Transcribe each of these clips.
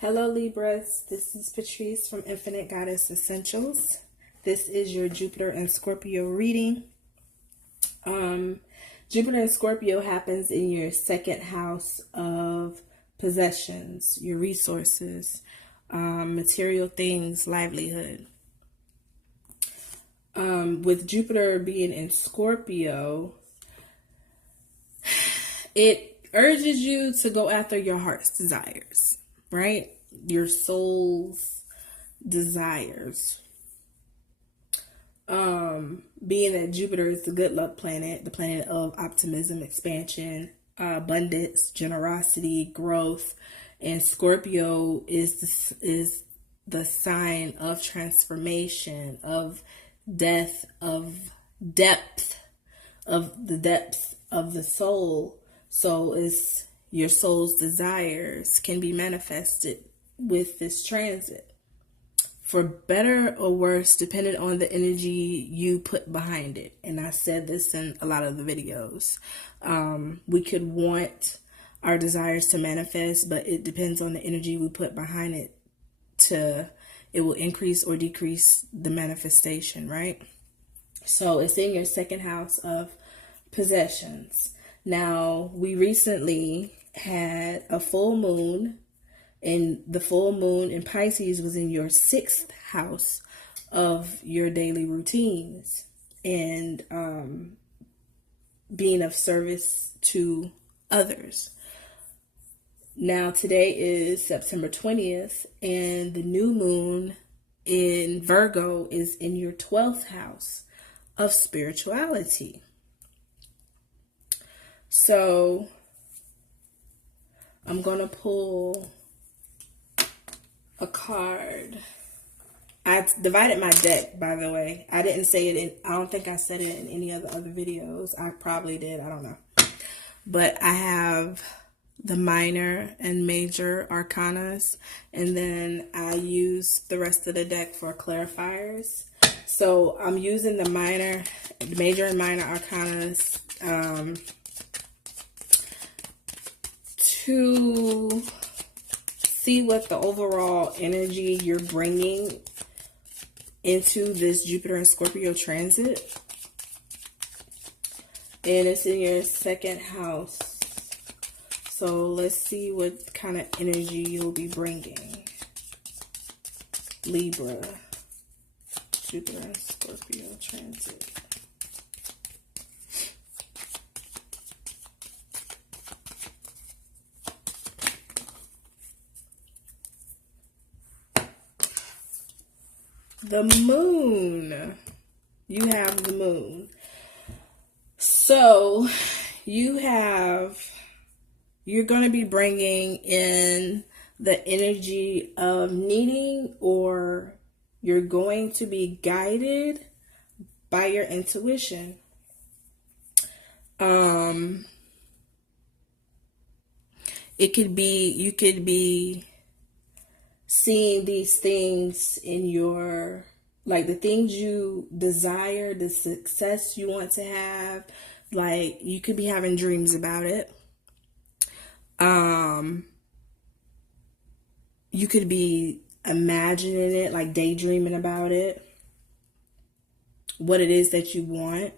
Hello Libras, this is Patrice from Infinite Goddess Essentials. This is your Jupiter and Scorpio reading. Jupiter and Scorpio happens in your second house of possessions, your resources, material things, livelihood. With Jupiter being in Scorpio, it urges you to go after your heart's desires, right? Your soul's desires. Being that Jupiter is the good luck planet, the planet of optimism, expansion, abundance, generosity, growth, and Scorpio is the sign of transformation, of death, of depth, of the depths of the soul. So it's your soul's desires can be manifested with this transit, for better or worse, depending on the energy you put behind it. And I said this in a lot of the videos. We could want our desires to manifest, but it depends on the energy we put behind it. It will increase or decrease the manifestation, right? So it's in your second house of possessions. Now, we recently had a full moon, and the full moon in Pisces was in your sixth house of your daily routines and being of service to others. Now, today is September 20th, and the new moon in Virgo is in your 12th house of spirituality. So I'm going to pull a card. I divided my deck, by the way. I didn't say it I don't think I said it in any of the other videos. I probably did. I don't know. But I have the minor and major arcanas, and then I use the rest of the deck for clarifiers. So I'm using the major and minor arcanas to see what the overall energy you're bringing into this Jupiter and Scorpio transit. And it's in your second house. So let's see what kind of energy you'll be bringing. Libra, Jupiter and Scorpio transit. The moon. You have the moon. So you're going to be bringing in the energy of needing, or you're going to be guided by your intuition. You could be seeing these things in your, like the things you desire, the success you want to have, like you could be having dreams about it. You could be imagining it, like daydreaming about it, what it is that you want.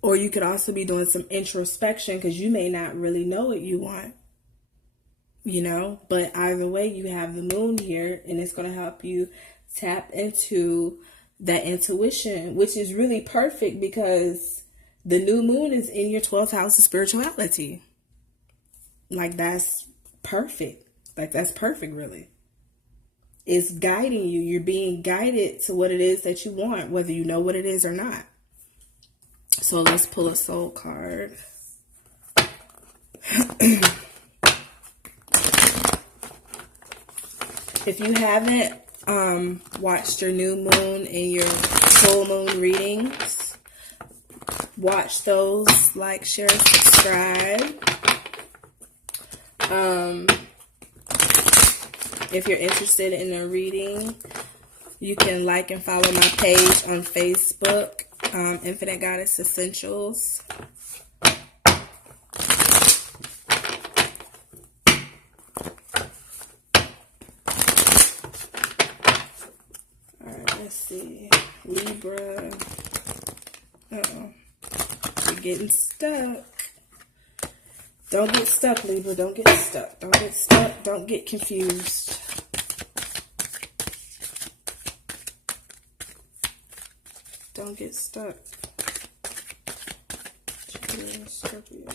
Or you could also be doing some introspection because you may not really know what you want, but either way, you have the moon here, and it's going to help you tap into that intuition, which is really perfect because the new moon is in your 12th house of spirituality. Like, that's perfect. That's perfect, really. It's guiding you. You're being guided to what it is that you want, whether you know what it is or not. So let's pull a soul card. If you haven't watched your new moon and your full moon readings, watch those, like, share, subscribe. If you're interested in a reading, you can like and follow my page on Facebook, Infinite Goddess Essentials. see. Libra. Uh-oh. You're getting stuck. Don't get stuck, Libra. Don't get stuck. Don't get stuck. Don't get confused. Don't get stuck. Scorpio.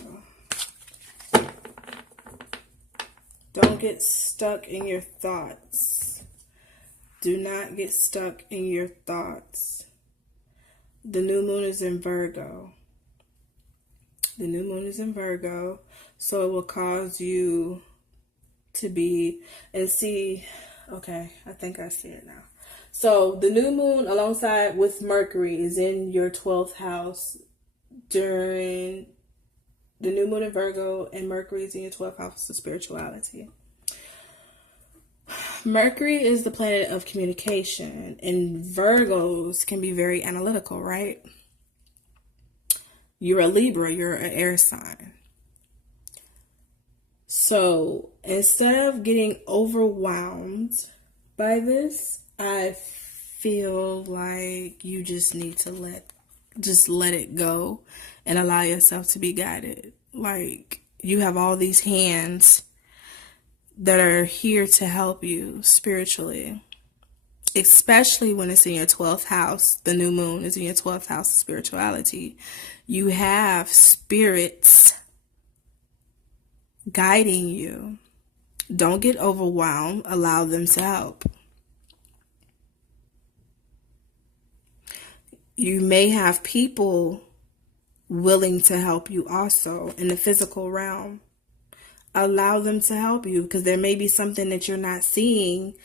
Don't get stuck in your thoughts. Do not get stuck in your thoughts. The new moon is in Virgo. The new moon is in Virgo, so it will cause you to be, and see, okay, I think I see it now. So the new moon alongside with Mercury is in your 12th house during the new moon in Virgo, and Mercury is in your 12th house of spirituality. Mercury is the planet of communication, and Virgos can be very analytical, right? You're a Libra, you're an air sign. So instead of getting overwhelmed by this, I feel like you just need to let it go and allow yourself to be guided. Like, you have all these hands that are here to help you spiritually, especially when it's in your 12th house. The new moon is in your 12th house of spirituality. You have spirits guiding you. Don't get overwhelmed. Allow them to help. You may have people willing to help you also in the physical realm. Allow them to help you, because there may be something that you're not seeing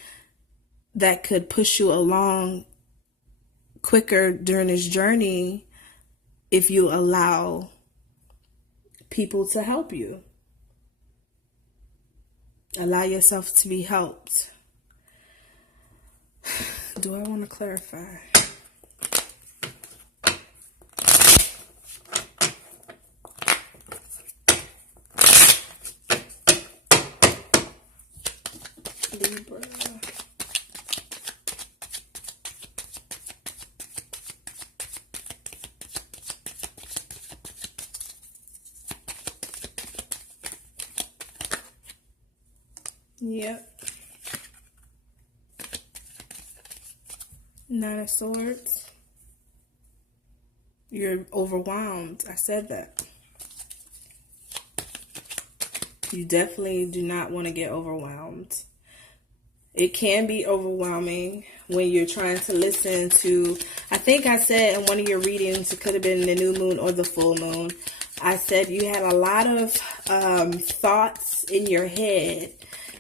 that could push you along quicker during this journey if you allow people to help you. Allow yourself to be helped. Do I want to clarify? Libra. Yep. Nine of Swords. You're overwhelmed. I said that. You definitely do not want to get overwhelmed. It can be overwhelming when you're trying to listen to, I think I said in one of your readings, it could have been the new moon or the full moon. I said you had a lot of thoughts in your head,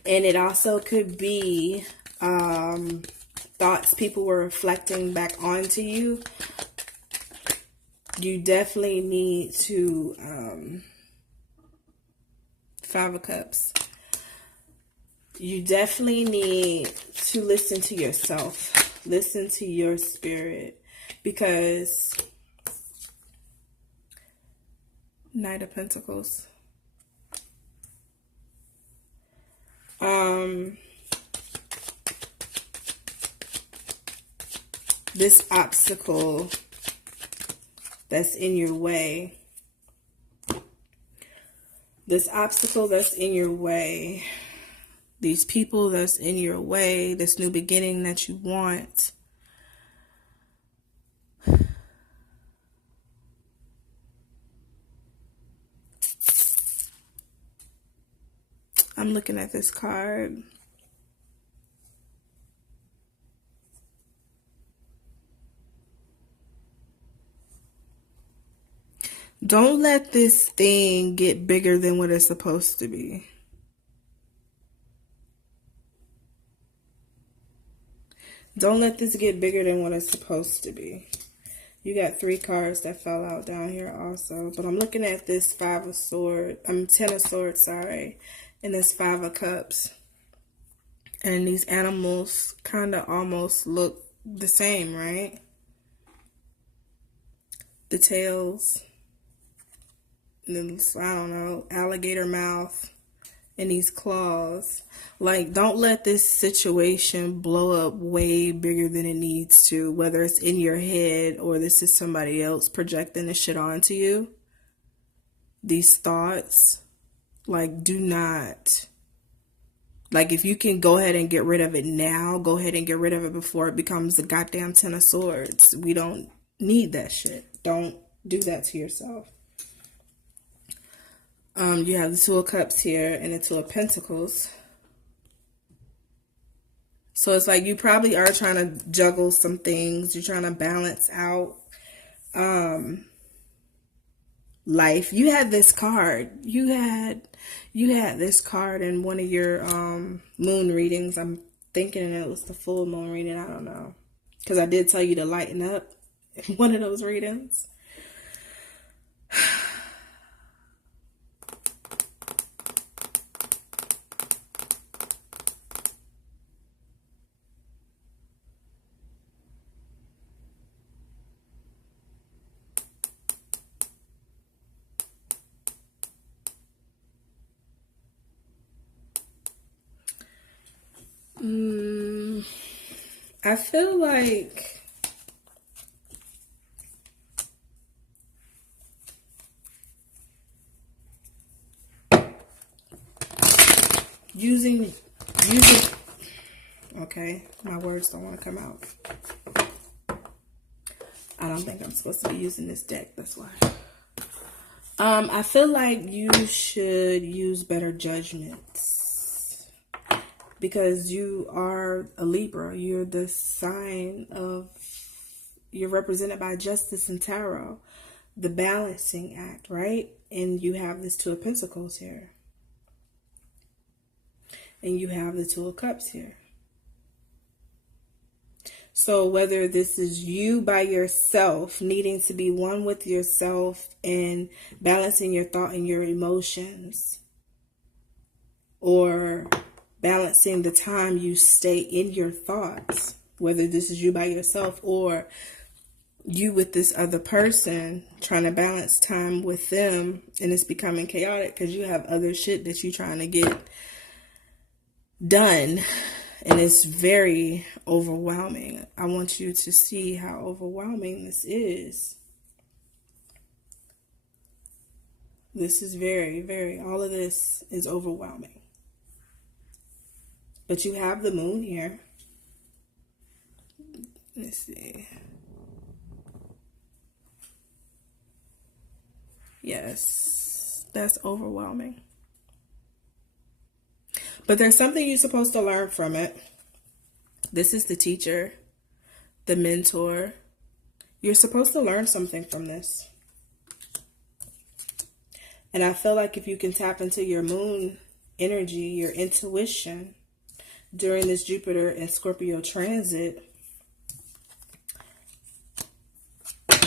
and it also could be thoughts people were reflecting back onto you. You definitely need to, Five of Cups. You definitely need to listen to yourself. Listen to your spirit. Because Knight of Pentacles. This obstacle that's in your way. This obstacle that's in your way. These people that's in your way. This new beginning that you want. I'm looking at this card. Don't let this thing get bigger than what it's supposed to be. Don't let this get bigger than what it's supposed to be. You got 3 cards that fell out down here also. But I'm looking at this 10 of Swords, sorry. And this 5 of Cups. And these animals kind of almost look the same, right? The tails. And then, I don't know, alligator mouth. and these claws. Like, don't let this situation blow up way bigger than it needs to, whether it's in your head or this is somebody else projecting this shit onto you. These thoughts, like, do not. Like, if you can go ahead and get rid of it now, go ahead and get rid of it before it becomes the goddamn Ten of Swords. We don't need that shit. Don't do that to yourself. You have the Two of Cups here and the Two of Pentacles. So it's like you probably are trying to juggle some things. You're trying to balance out life. You had this card. You had this card in one of your moon readings. I'm thinking it was the full moon reading. I don't know. Because I did tell you to lighten up in one of those readings. I feel like using okay, my words don't want to come out. I don't think I'm supposed to be using this deck, that's why. I feel like you should use better judgments because you are a Libra. You're the sign of, you're represented by Justice and Tarot, the balancing act, right? And you have this Two of Pentacles here. And you have the Two of Cups here. So whether this is you by yourself, needing to be one with yourself and balancing your thought and your emotions, or balancing the time you stay in your thoughts, whether this is you by yourself or you with this other person, trying to balance time with them, and it's becoming chaotic because you have other shit that you're trying to get done. And it's very overwhelming. I want you to see how overwhelming this is. This is very, all of this is overwhelming. But you have the moon here. Let's see. Yes, that's overwhelming. But there's something you're supposed to learn from it. This is the teacher, the mentor. You're supposed to learn something from this. And I feel like if you can tap into your moon energy, your intuition, during this Jupiter and Scorpio transit,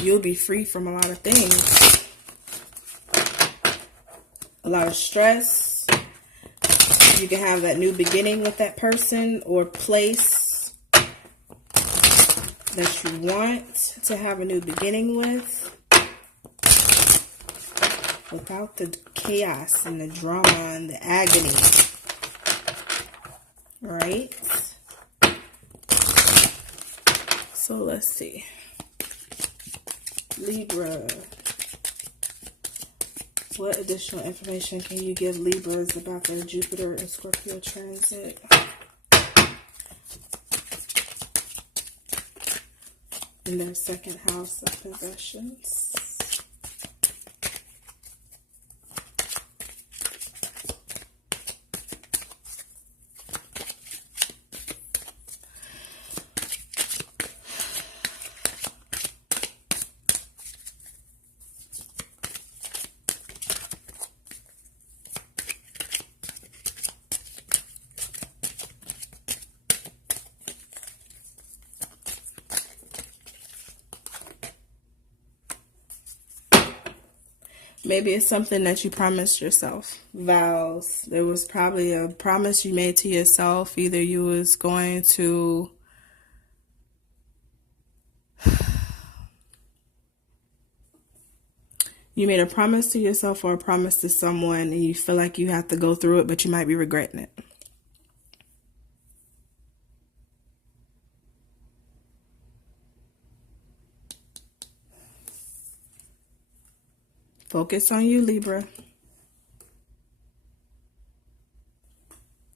you'll be free from a lot of things. A lot of stress. You can have that new beginning with that person or place that you want to have a new beginning with, without the chaos and the drama and the agony. Right? So let's see. Libra. What additional information can you give Libras about their Jupiter and Scorpio transit? In their second house of possessions. Maybe it's something that you promised yourself. Vows. There was probably a promise you made to yourself. Either you was going to You made a promise to yourself or a promise to someone and you feel like you have to go through it, but you might be regretting it. Focus on you, Libra.